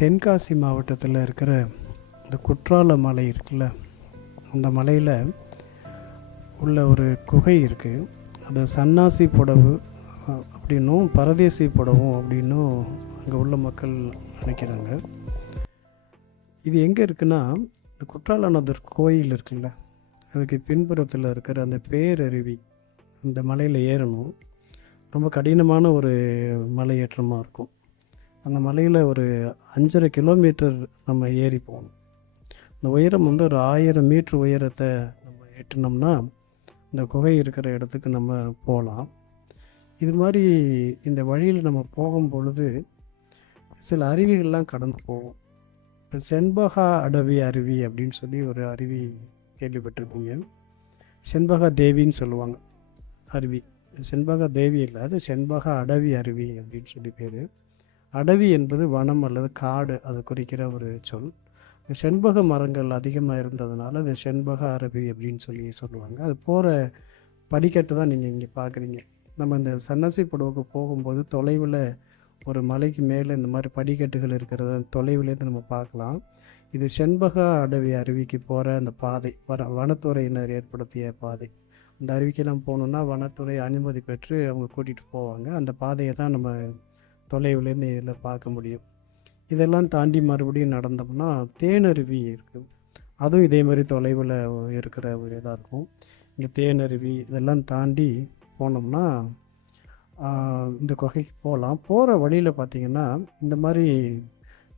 தென்காசி மாவட்டத்தில் இருக்கிற இந்த குற்றால மலை இருக்குல்ல, அந்த மலையில் உள்ள ஒரு குகை இருக்குது. அதை சன்னாசி புடவு அப்படின்னும் பரதேசி புடவும் அப்படின்னும் அங்கே உள்ள மக்கள் நினைக்கிறாங்க. இது எங்கே இருக்குன்னா, இந்த குற்றாலநாதர் கோயில் இருக்குல்ல, அதுக்கு பின்புறத்தில் இருக்கிற அந்த பேரருவி, அந்த மலையில் ஏறணும். ரொம்ப கடினமான ஒரு மலையேற்றமாக இருக்கும். அந்த மலையில் ஒரு 5.5 கிலோமீட்டர் நம்ம ஏறி போகணும். இந்த உயரம் வந்து ஒரு 1000 மீட்ரு உயரத்தை நம்ம ஏற்றினோம்னா இந்த குகை இருக்கிற இடத்துக்கு நம்ம போகலாம். இது மாதிரி இந்த வழியில் நம்ம போகும் பொழுது சில அருவிகள்லாம் கடந்து போவோம். இப்போ செண்பகா அடவி அருவி அப்படின்னு சொல்லி ஒரு அருவி கேள்விப்பட்டிருப்பீங்க. செண்பகா தேவின்னு சொல்லுவாங்க அருவி. செண்பகா தேவி இல்லை, அது செண்பகா அடவி அருவி அப்படின்னு சொல்லி பேர். அடவி என்பது வனம் அல்லது காடு, அது குறிக்கிற ஒரு சொல். செண்பக மரங்கள் அதிகமாக இருந்ததுனால அது செண்பக அருவி அப்படின்னு சொல்லி சொல்லுவாங்க. அது போகிற படிக்கட்டு தான் நீங்கள் இங்கே பார்க்குறீங்க. நம்ம இந்த சன்னசி புடவுக்கு போகும்போது தொலைவில் ஒரு மலைக்கு மேலே இந்த மாதிரி படிக்கட்டுகள் இருக்கிறத தொலைவிலேருந்து நம்ம பார்க்கலாம். இது செண்பகா அடவி அருவிக்கு போகிற அந்த பாதை, வனத்துறையினர் ஏற்படுத்திய பாதை. அந்த அருவிக்கெல்லாம் போகணுன்னா வனத்துறை அனுமதி பெற்று அவங்க கூட்டிகிட்டு போவாங்க. அந்த பாதையை தான் நம்ம தொலைவிலேருந்து இதில் பார்க்க முடியும். இதெல்லாம் தாண்டி மறுபடியும் நடந்தோம்னா தேனருவி இருக்குது. அதுவும் இதே மாதிரி தொலைவில் இருக்கிற ஒரு இதாக இருக்கும். இங்கே தேனருவி இதெல்லாம் தாண்டி போனோம்னா இந்த குகைக்கு போகலாம். போகிற வழியில் பார்த்திங்கன்னா இந்த மாதிரி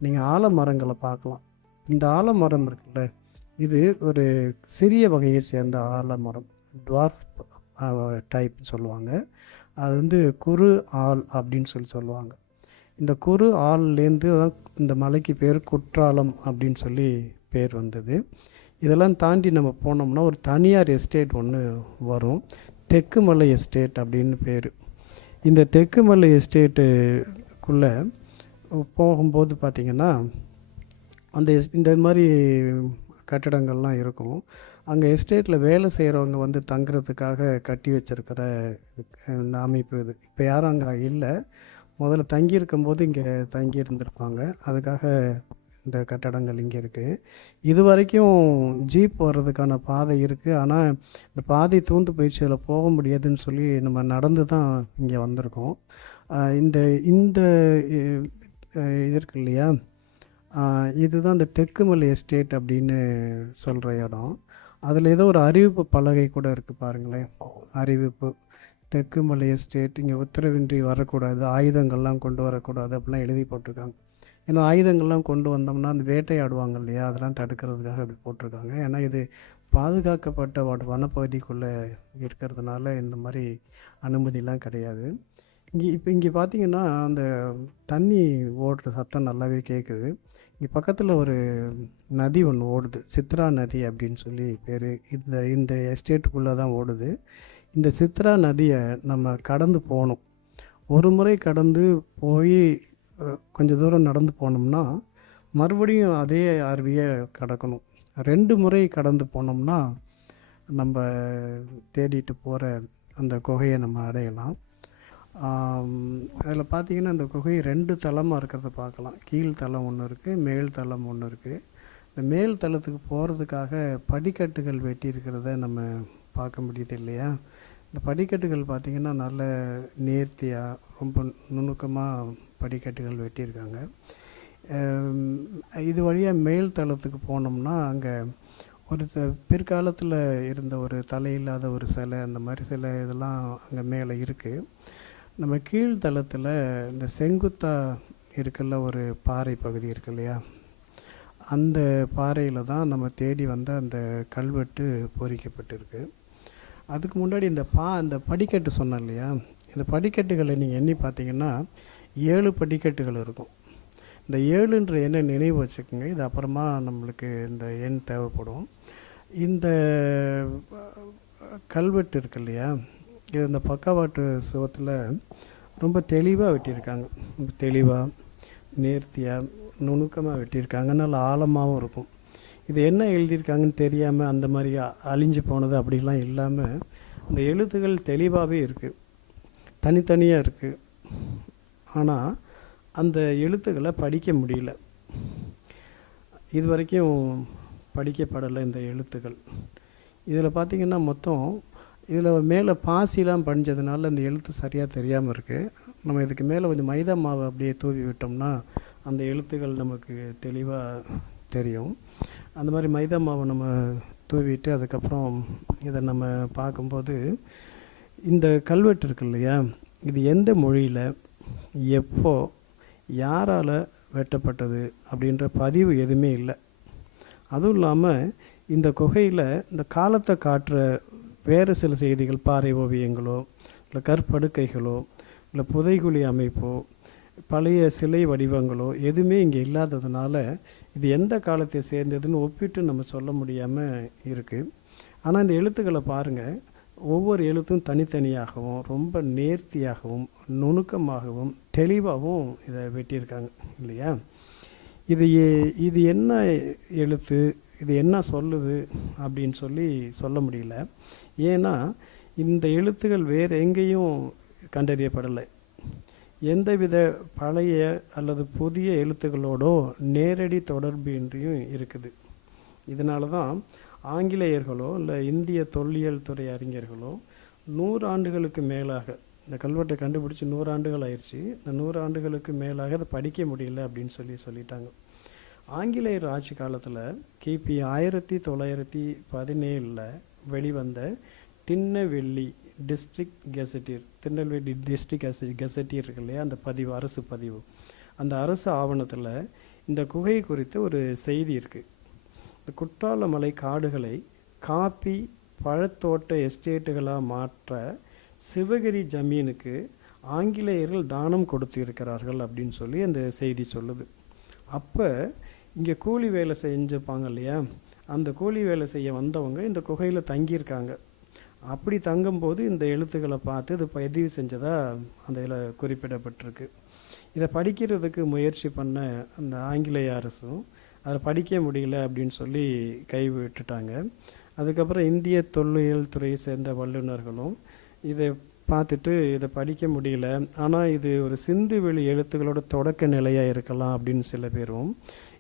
நீங்கள் ஆலமரங்களை பார்க்கலாம். இந்த ஆலமரம் இருக்குல்ல, இது ஒரு சிறிய வகையை சேர்ந்த ஆலமரம், டுவார்ஃப் டைப் சொல்லுவாங்க. அது வந்து குறு ஆல் அப்படின்னு சொல்லுவாங்க. இந்த குறு ஆல்லேருந்து தான் இந்த மலைக்கு பேர் குற்றாலம் அப்படின்னு சொல்லி பேர் வந்தது. இதெல்லாம் தாண்டி நம்ம போனோம்னா ஒரு தனியார் எஸ்டேட் ஒன்று வரும், தெக்குமலை எஸ்டேட் அப்படின்னு பேர். இந்த தெக்குமலை எஸ்டேட்டுக்குள்ளே போகும்போது பார்த்திங்கன்னா இந்த மாதிரி கட்டடங்கள்லாம் இருக்கும். அங்கே எஸ்டேட்டில் வேலை செய்கிறவங்க வந்து தங்குறதுக்காக கட்டி வச்சுருக்கிற இந்த அமைப்பு இது. இப்போ யாரும் அங்கே இல்லை, முதல்ல தங்கியிருக்கும்போது இங்கே தங்கி இருந்திருப்பாங்க. அதுக்காக இந்த கட்டடங்கள் இங்கே இருக்குது. இது வரைக்கும் ஜீப் வர்றதுக்கான பாதை இருக்குது. ஆனால் இந்த பாதை தூந்து போயிடுச்சு, அதில் போக முடியாதுன்னு சொல்லி நம்ம நடந்து தான் இங்கே வந்திருக்கோம். இந்த இந்த இது இருக்கு இல்லையா, இதுதான் இந்த தெக்குமலை எஸ்டேட் அப்படின்னு சொல்கிற இடம். அதில் ஏதோ ஒரு அறிவிப்பு பலகை கூட இருக்குது பாருங்களேன். அறிவிப்பு, தெக்குமலை எஸ்டேட், இங்கே உத்தரவின்றி வரக்கூடாது, ஆயுதங்கள்லாம் கொண்டு வரக்கூடாது அப்படிலாம் எழுதி போட்டிருக்காங்க. ஏன்னா ஆயுதங்கள்லாம் கொண்டு வந்தோம்னா அந்த வேட்டையாடுவாங்க இல்லையா, அதெல்லாம் தடுக்கிறதுக்காக அப்படி போட்டிருக்காங்க. ஏன்னா இது பாதுகாக்கப்பட்ட வனப்பகுதிக்குள்ளே இருக்கிறதுனால இந்த மாதிரி அனுமதிலாம் கிடையாது. இங்கே பார்த்திங்கன்னா அந்த தண்ணி ஓடுற சத்தம் நல்லாவே கேட்குது. இங்கே பக்கத்தில் ஒரு நதி ஒன்று ஓடுது, சித்ரா நதி அப்படின்னு சொல்லி பேர். இந்த எஸ்டேட்டுக்குள்ளே தான் ஓடுது. இந்த சித்ரா நதியை நம்ம கடந்து போகணும். ஒரு முறை கடந்து போய் கொஞ்சம் தூரம் நடந்து போனோம்னா மறுபடியும் அதே அருவியை கடக்கணும். 2 முறை கடந்து போனோம்னா நம்ம தேடிட்டு போகிற அந்த குகையை நம்ம அடையலாம். அதில் பார்த்திங்கன்னா இந்த குகை 2 தளமாக இருக்கிறத பார்க்கலாம். கீழ் தளம் ஒன்று இருக்குது, மேல் தளம் ஒன்று இருக்குது. இந்த மேல் தளத்துக்கு போகிறதுக்காக படிக்கட்டுகள் வெட்டி இருக்கிறத நம்ம பார்க்க முடியுது இல்லையா. இந்த படிக்கட்டுகள் பார்த்திங்கன்னா நல்ல நேர்த்தியாக ரொம்ப நுணுக்கமாக படிக்கட்டுகள் வெட்டியிருக்காங்க. இது வழியாக மேல் தளத்துக்கு போனோம்னா அங்கே ஒரு பிற்காலத்தில் இருந்த ஒரு தலையில்லாத ஒரு சிலை, அந்த மாதிரி சிலை இதெல்லாம் அங்கே மேலே இருக்குது. நம்ம கீழ்தளத்தில் இந்த செங்குத்தா இருக்குல்ல ஒரு பாறை பகுதி இருக்கு இல்லையா, அந்த பாறையில் தான் நம்ம தேடி வந்த அந்த கல்வெட்டு பொறிக்கப்பட்டிருக்கு. அதுக்கு முன்னாடி இந்த படிக்கட்டு சொன்னேன் இல்லையா, இந்த படிக்கட்டுகளை நீங்கள் எண்ணி பார்த்தீங்கன்னா 7 படிக்கட்டுகள் இருக்கும். இந்த 7ன்ற எண்ணை நினைவு வச்சுக்கோங்க. இது அப்புறமா நம்மளுக்கு இந்த எண் தேவைப்படும். இந்த கல்வெட்டு இருக்கு இல்லையா, இது இந்த பக்கவாட்டு சுவத்தில் ரொம்ப தெளிவாக வெட்டியிருக்காங்க. ரொம்ப தெளிவாக நேர்த்தியாக நுணுக்கமாக வெட்டியிருக்காங்க, நல்ல ஆழமாகவும் இருக்கும். இது என்ன எழுதியிருக்காங்கன்னு தெரியாமல் அந்த மாதிரி அழிஞ்சு போனது அப்படிலாம் இல்லாமல் இந்த எழுத்துக்கள் தெளிவாகவே இருக்குது, தனித்தனியாக இருக்குது. ஆனால் அந்த எழுத்துக்களை படிக்க முடியல. இது வரைக்கும் படிக்கப்படலை இந்த எழுத்துக்கள். இதில் பார்த்திங்கன்னா மொத்தம் இதில் மேலே பாசிலாம் படிஞ்சதுனால இந்த எழுத்து சரியாக தெரியாமல் இருக்குது. நம்ம இதுக்கு மேலே கொஞ்சம் மைதா மாவை அப்படியே தூவி விட்டோம்னா அந்த எழுத்துக்கள் நமக்கு தெளிவாக தெரியும். அந்த மாதிரி மைதா மாவை நம்ம தூவிட்டு அதுக்கப்புறம் இதை நம்ம பார்க்கும்போது இந்த கல்வெட்டு இருக்கு இல்லையா, இது எந்த மொழியில் எப்போ யாரால் வெட்டப்பட்டது அப்படின்ற பதிவு எதுவுமே இல்லை. அதுவும் இல்லாமல் இந்த குகையில் இந்த காலத்தை காட்டுற வேறு சில செய்திகள், பாறை ஓவியங்களோ இல்லை கற்படுக்கைகளோ இல்லை புதைகுழி அமைப்போ பழைய சிலை வடிவங்களோ எதுவுமே இங்கே இல்லாததுனால இது எந்த காலத்தை சேர்ந்ததுன்னு ஒப்பிட்டு நம்ம சொல்ல முடியாமல் இருக்குது. ஆனால் இந்த எழுத்துக்களை பாருங்கள், ஒவ்வொரு எழுத்தும் தனித்தனியாகவும் ரொம்ப நேர்த்தியாகவும் நுணுக்கமாகவும் தெளிவாகவும் இதை வெட்டியிருக்காங்க இல்லையா. இது என்ன எழுத்து, இது என்ன சொல்லுது அப்படின்னு சொல்ல முடியல. ஏன்னா இந்த எழுத்துக்கள் வேறு எங்கேயும் கண்டறியப்படலை. எந்தவித பழைய அல்லது புதிய எழுத்துக்களோடோ நேரடி தொடர்பின்றியும் இருக்குது. இதனால தான் ஆங்கிலேயர்களோ இல்லை இந்திய தொல்லியல் துறை அறிஞர்களோ 100 ஆண்டுகளுக்கு மேலாக இந்த கல்வெட்டை கண்டுபிடிச்சி 100 ஆண்டுகள் ஆயிடுச்சு, இந்த 100 ஆண்டுகளுக்கு மேலாக அதை படிக்க முடியல அப்படின்னு சொல்லிட்டாங்க. ஆங்கிலேயர் ஆட்சி காலத்தில் கிபி 1917 வெளிவந்த திண்ணவெள்ளி district gazetteer, Tirunelveli district gazetteer இருக்கு இல்லையா, அந்த பதிவு, அரசு பதிவு, அந்த அரசு ஆவணத்தில் இந்த குகை குறித்து ஒரு செய்தி இருக்குது. இந்த குற்றாலமலை காடுகளை காப்பி பழத்தோட்ட எஸ்டேட்டுகளாக மாற்ற சிவகிரி ஜமீனுக்கு ஆங்கிலேயர்கள் தானம் கொடுத்து இருக்கிறார்கள் அப்படின்னு சொல்லி அந்த செய்தி சொல்லுது. அப்போ இங்கே கூலி வேலை செஞ்சுப்பாங்க இல்லையா, அந்த கூலி வேலை செய்ய வந்தவங்க இந்த குகையில் தங்கியிருக்காங்க. அப்படி தங்கும்போது இந்த எழுத்துக்களை பார்த்து இது பதிவு செஞ்சதாக அந்த இதில் குறிப்பிடப்பட்டிருக்கு. இதை படிக்கிறதுக்கு முயற்சி பண்ண அந்த ஆங்கிலேய அரசும் அதை படிக்க முடியல அப்படின்னு சொல்லி கைவிட்டுட்டாங்க. அதுக்கப்புறம் இந்திய தொல்லியல் துறையை சேர்ந்த வல்லுநர்களும் இதை பார்த்துட்டு இதை படிக்க முடியல, ஆனால் இது ஒரு சிந்து வெளி எழுத்துக்களோட தொடக்க நிலையாக இருக்கலாம் அப்படின்னு சில பேரும்,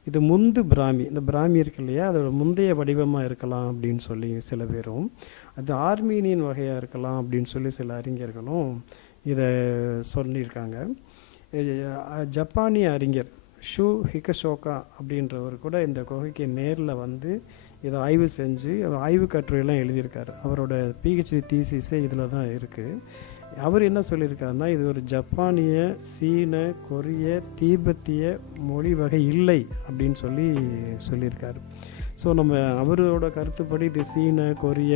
இது முந்து பிராமி, இந்த பிராமி இருக்கு இல்லையா, அதோட முந்தைய வடிவமாக இருக்கலாம் அப்படின்னு சொல்லி சில பேரும், அது ஆர்மீனியன் வகையாக இருக்கலாம் அப்படின்னு சொல்லி சில அறிஞர்களும் இதை சொல்லியிருக்காங்க. ஜப்பானிய அறிஞர் ஷூ ஹிகஷோகா அப்படின்றவர் கூட இந்த குகைக்கு நேரில் வந்து இதை ஆய்வு செஞ்சு ஆய்வு கட்டுரையெல்லாம் எழுதியிருக்காரு. அவரோட பிஹெச்டி தீசிஸே இதில் தான் இருக்குது. அவர் என்ன சொல்லியிருக்காருன்னா, இது ஒரு ஜப்பானிய, சீன, கொரிய, தீபெத்திய மொழி வகை இல்லை அப்படின்னு சொல்லியிருக்காரு. ஸோ நம்ம அவரோட கருத்துப்படி இது சீன, கொரிய,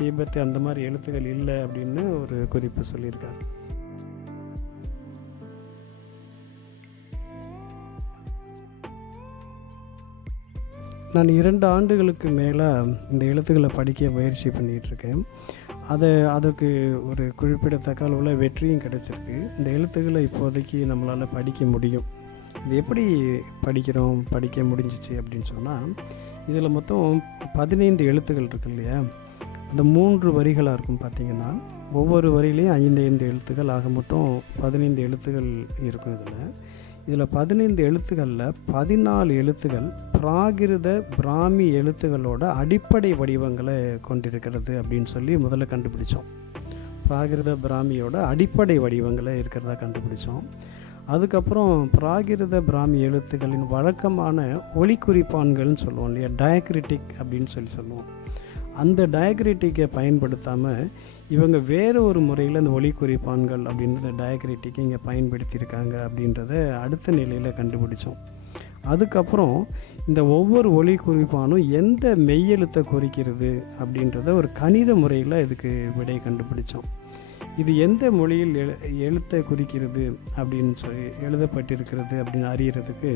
தீபெத்திய அந்த மாதிரி எழுத்துக்கள் இல்லை அப்படின்னு ஒரு குறிப்பு சொல்லியிருக்காரு. நான் 2 ஆண்டுகளுக்கு மேலே இந்த எழுத்துக்களை படிக்க முயற்சி பண்ணிகிட்ருக்கேன். அதுக்கு ஒரு குறிப்பிடத்தக்க அளவில் வெற்றியும் கிடச்சிருக்கு. இந்த எழுத்துக்களை இப்போதைக்கு நம்மளால் படிக்க முடியும். இது எப்படி படிக்க முடிஞ்சிச்சு அப்படின்னு சொன்னால், இதில் மொத்தம் 15 எழுத்துக்கள் இருக்கு இல்லையா, அந்த 3 வரிகளாக இருக்கும். பார்த்திங்கன்னா ஒவ்வொரு வரியிலையும் 5 எழுத்துக்கள், ஆக மொத்தம் 15 எழுத்துக்கள் இருக்கும். இதில் 15 எழுத்துக்களில் 14 எழுத்துக்கள் பிராகிருத பிராமி எழுத்துக்களோட அடிப்படை வடிவங்களை கொண்டிருக்கிறது அப்படின்னு சொல்லி முதல்ல கண்டுபிடிச்சோம். பிராகிருத பிராமியோட அடிப்படை வடிவங்களை இருக்கிறதா கண்டுபிடிச்சோம். அதுக்கப்புறம் பிராகிருத பிராமி எழுத்துக்களின் வழக்கமான ஒலி குறிப்பான்கள்னு சொல்லுவோம் இல்லையா, டயக்ரிட்டிக் அப்படின்னு சொல்லுவோம். அந்த டயக்ரிட்டிக்கை பயன்படுத்தாமல் இவங்க வேறு ஒரு முறையில் அந்த ஒலி குறிப்பான்கள் அப்படின்றத டயக்ரிட்டிக்கை இங்கே பயன்படுத்தியிருக்காங்க அப்படின்றத அடுத்த நிலையில் கண்டுபிடிச்சோம். அதுக்கப்புறம் இந்த ஒவ்வொரு ஒலி குறிப்பானும் எந்த மெய்யெழுத்தை குறிக்கிறது அப்படின்றத ஒரு கணித முறையில் இதுக்கு விடை கண்டுபிடிச்சோம். இது எந்த மொழியில் எழுத்தை குறிக்கிறது அப்படின்னு சொல்லி எழுதப்பட்டிருக்கிறது அப்படின்னு அறியறதுக்கு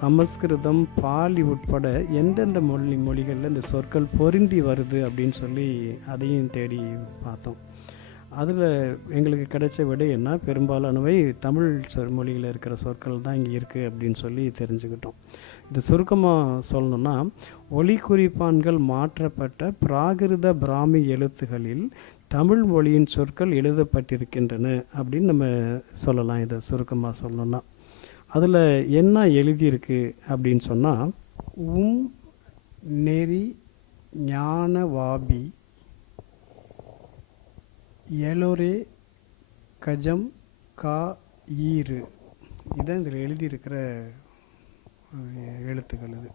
சமஸ்கிருதம், பாலி உட்பட எந்தெந்த மொழிகளில் இந்த சொற்கள் பொருந்தி வருது அப்படின்னு சொல்லி அதையும் தேடி பார்த்தோம். அதில் எங்களுக்கு கிடைச்ச விடை என்ன, பெரும்பாலானவை தமிழ் மொழியில் இருக்கிற சொற்கள் தான் இங்கே இருக்குது அப்படின்னு சொல்லி தெரிஞ்சுக்கிட்டோம். இது சுருக்கமாக சொல்லணும்னா, ஒலி குறிப்பான்கள் மாற்றப்பட்ட பிராகிருத பிராமி எழுத்துகளில் தமிழ் மொழியின் சொற்கள் எழுதப்பட்டிருக்கின்றன அப்படின்னு நம்ம சொல்லலாம். இதை சுருக்கமாக சொல்லணும்னா அதில் என்ன எழுதியிருக்கு அப்படின்னு சொன்னால், உம் நெறி ஞானவாபி எலொரே கஜம் கா ஈரு. இதுதான் இதில் எழுதியிருக்கிற எழுத்துக்கள். இது